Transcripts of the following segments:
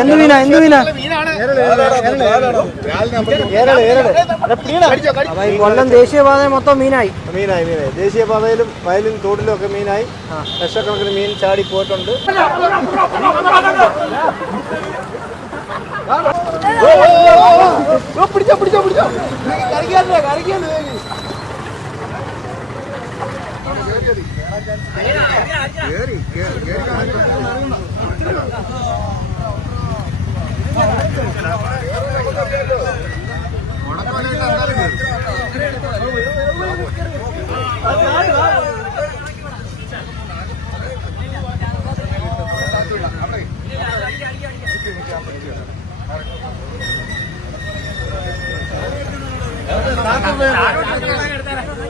എന്ത് മീനാ എന്ത് മീനാ കൊല്ലം ദേശീയപാത മൊത്തം മീനായി മീനായി മീനായി ദേശീയപാതയിലും വയലും തോടിലും ഒക്കെ മീനായി ലക്ഷക്കണക്കിന് മീൻ ചാടി പോയിട്ടുണ്ട് പിടിച്ചോ പിടിച്ചോ പിടിച്ചോ കറിക്കാറില്ല കേറി. കേറി കേറി മുടക്കോലിട്ട് എന്തായാലും കേറി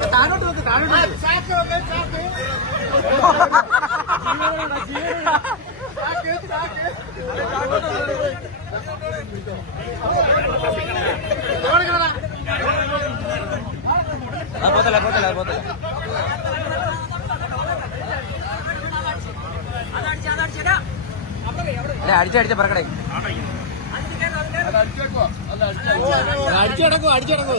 താഴോട്ട് താഴോട്ട് താഴോട്ട് കറിക്കാണ് അടിച്ചടിച്ച പറക്കടേ അടിച്ചടക്കോ. അടിച്ചടക്കോ അടിച്ചടക്കും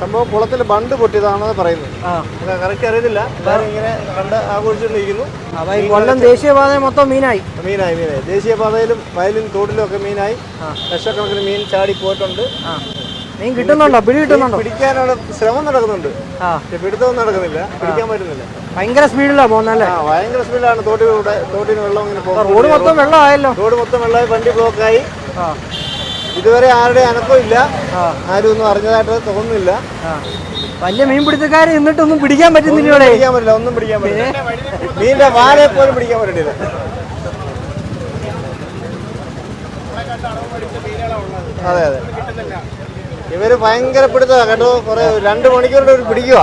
സംഭവം കുളത്തിൽ ബണ്ട് പൊട്ടിയതാണെന്ന് പറയുന്നത്. കറക്റ്റ് അറിയത്തില്ല. ഇങ്ങനെ കണ്ട് ആഘോഷിച്ചുകൊണ്ടിരിക്കുന്നു. കൊല്ലം ദേശീയപാത മൊത്തം മീനായി. മീനായി മീനായി. ദേശീയപാതയിലും വയലും തോട്ടിലും ഒക്കെ മീനായി. ലക്ഷക്കണക്കിന് മീൻ ചാടി പോയിട്ടുണ്ട്. മീൻ കിട്ടുന്നുണ്ടോ? പിടി കിട്ടുന്നുണ്ടോ? പിടിക്കാനുള്ള ശ്രമം നടക്കുന്നുണ്ട്. പിടുത്തൊന്നും നടക്കുന്നില്ല. പിടിക്കാൻ പറ്റുന്നില്ല. ഭയങ്കര സ്പീഡിലാണ് പോകുന്നല്ലേ ഭയങ്കര സ്പീഡിലാണ് തോട്ടിലൂടെ തോട്ടിന് വെള്ളം ഇങ്ങനെ റോഡ് മൊത്തം വെള്ളമായല്ലോ. റോഡ് മൊത്തം വെള്ളമായി വണ്ടി ബ്ലോക്കായി ഇതുവരെ ആരുടെ അനക്കവും ഇല്ല. ആരും ഒന്നും അറിഞ്ഞതായിട്ട് തോന്നുന്നില്ല. വലിയ മീൻ പിടുത്തക്കാരെ എന്നിട്ടൊന്നും പിടിക്കാൻ പറ്റുന്നില്ല ഇവിടെ. പിടിക്കാൻ പറ്റില്ല ഒന്നും പിടിക്കാൻ പറ്റില്ല. മീനിന്റെ വാലെ പോലും പിടിക്കാൻ പറ്റില്ല അതെ അതെ. ഇവർ ഭയങ്കര പിടുത്തതാ കേട്ടോ. കുറെ രണ്ട് മണിക്കൂറിന്റെ ഒരു പിടിക്കുക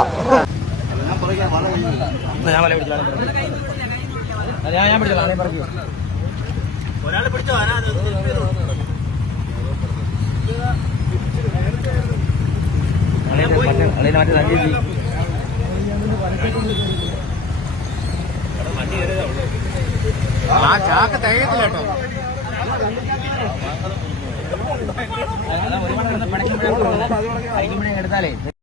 ആ ചാക്ക് തികയത്തില്ല കേട്ടോ. എടുത്താലേ